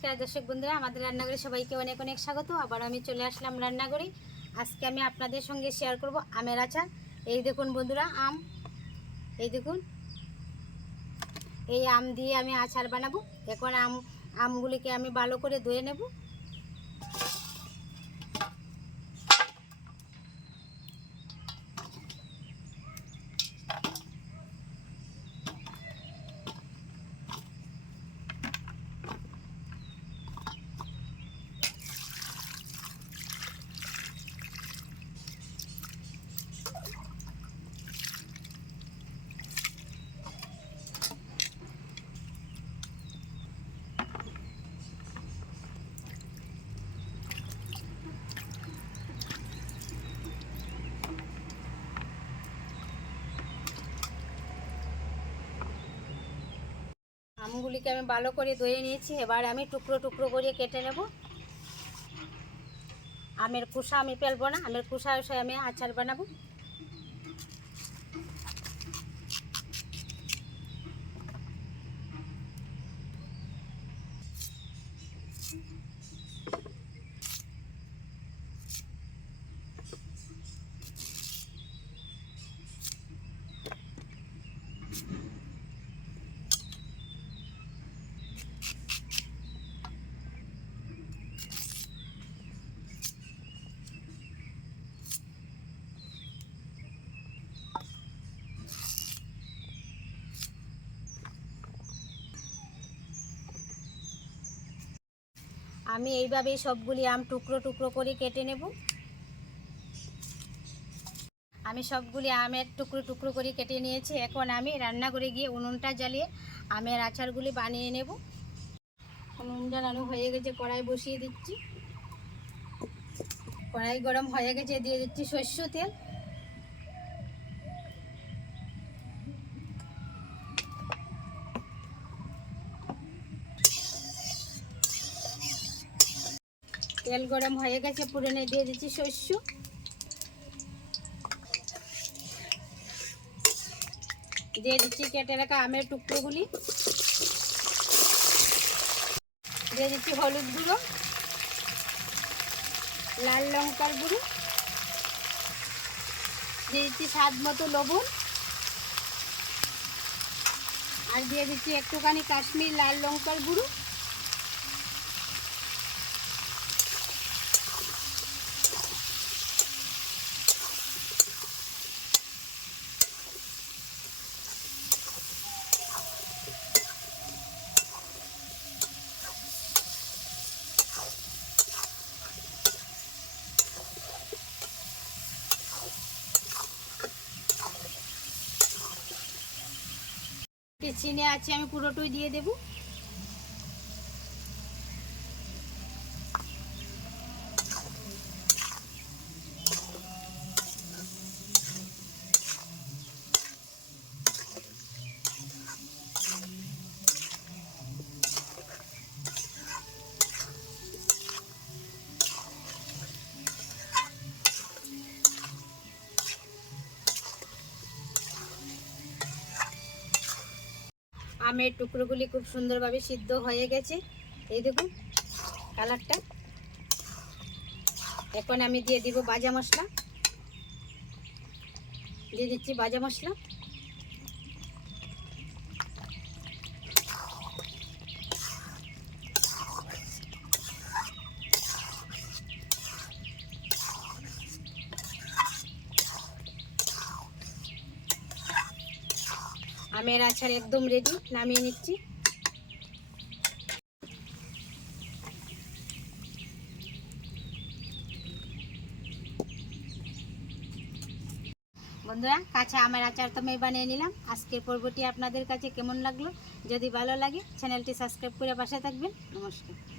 নমস্কার দর্শক বন্ধুরা, আমাদের রান্নাঘরে সবাইকে অনেক অনেক স্বাগত। আবার আমি চলে আসলাম রান্নাঘরে। আজকে আমি আপনাদের সঙ্গে শেয়ার করব আমের আচার। এই দেখুন বন্ধুরা, আম, এই দেখুন, এই আম দিয়ে আমি আচার বানাবো। এখন আমগুলিকে আমি ভালো করে ধুয়ে নেব। আমগুলিকে আমি ভালো করে ধুয়ে নিয়েছি। এবার আমি টুকরো টুকরো করে কেটে নেব। আমের খোসা আমি ফেলবো না, আমের খোসা আমি আচার বানাবো। আমি এইভাবেই সবগুলি আম টুকরো টুকরো করে কেটে নেব। আমি সবগুলি আমের টুকরো টুকরো করে কেটে নিয়েছি। এখন আমি রান্নাঘরে গিয়ে উনুনটা জ্বালিয়ে আমের আচারগুলি বানিয়ে নেব। উনুন জ্বালানো হয়ে গেছে, কড়াই বসিয়ে দিচ্ছি। কড়াই গরম হয়ে গেছে, দিয়ে দিচ্ছি সরষে তেল। তেল গরম হয়ে গেছে, পুরনে দিয়ে দিচ্ছি সরষে। দিয়ে দিচ্ছি কেটে রাখা আমের টুকরোগুলি। দিয়ে দিচ্ছি হলুদ গুঁড়ো, লাল লঙ্কার গুঁড়ো, দিয়ে দিচ্ছি স্বাদ মতো লবণ, আর দিয়ে দিচ্ছি একটুখানি কাশ্মীর লাল লঙ্কার গুঁড়ো। চিনি আছে আমি পুরোটাই দিয়ে দেব। আমের টুকরোগুলি খুব সুন্দরভাবে সিদ্ধ হয়ে গেছে, এই দেখুন কালারটা। এখন আমি দিয়ে দিব ভাজা মশলা। দিয়ে দিচ্ছি ভাজা মশলা। আমের আচার একদম রেডি, নামিয়ে নিচ্ছি। বন্ধুরা, কাঁচা আমের আচার তো আমি বানিয়ে নিলাম। আজকের পর্বটি আপনাদের কাছে কেমন লাগলো? যদি ভালো লাগে চ্যানেলটি সাবস্ক্রাইব করে পাশে থাকবেন। নমস্কার।